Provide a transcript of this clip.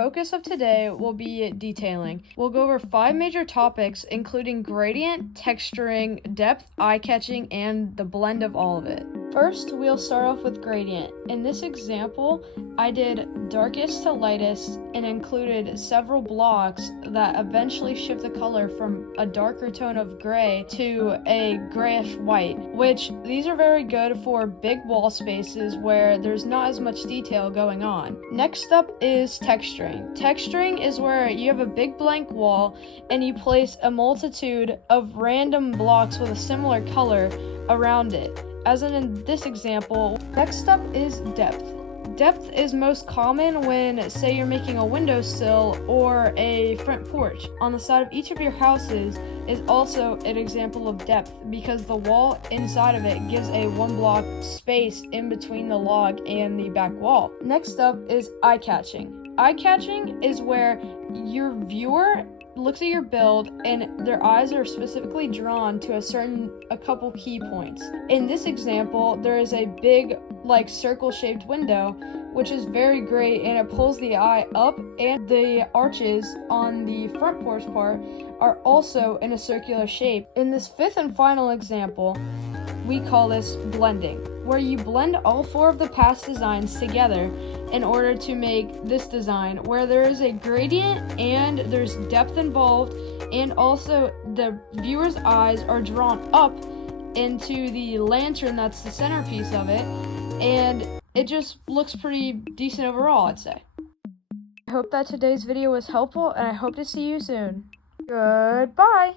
focus of today will be detailing. We'll go over 5 major topics, including gradient, texturing, depth, eye-catching, and the blend of all of it. First, we'll start off with gradient. In this example, I did darkest to lightest and included several blocks that eventually shift the color from a darker tone of gray to a grayish white, which these are very good for big wall spaces where there's not as much detail going on. Next up is texturing. Texturing is where you have a big blank wall and you place a multitude of random blocks with a similar color around it, as in this example. Next up is depth. Depth is most common when, say, you're making a windowsill or a front porch. On the side of each of your houses is also an example of depth because the wall inside of it gives a 1 block space in between the log and the back wall. Next up is eye-catching. Eye-catching is where your viewer looks at your build and their eyes are specifically drawn to a couple key points. In this example, there is a big circle-shaped window, which is very great, and it pulls the eye up, and the arches on the front porch part are also in a circular shape. In this 5th and final example, we call this blending, where you blend all 4 of the past designs together in order to make this design, where there is a gradient and there's depth involved, and also the viewer's eyes are drawn up into the lantern that's the centerpiece of it, and it just looks pretty decent overall, I'd say. I hope that today's video was helpful, and I hope to see you soon. Goodbye!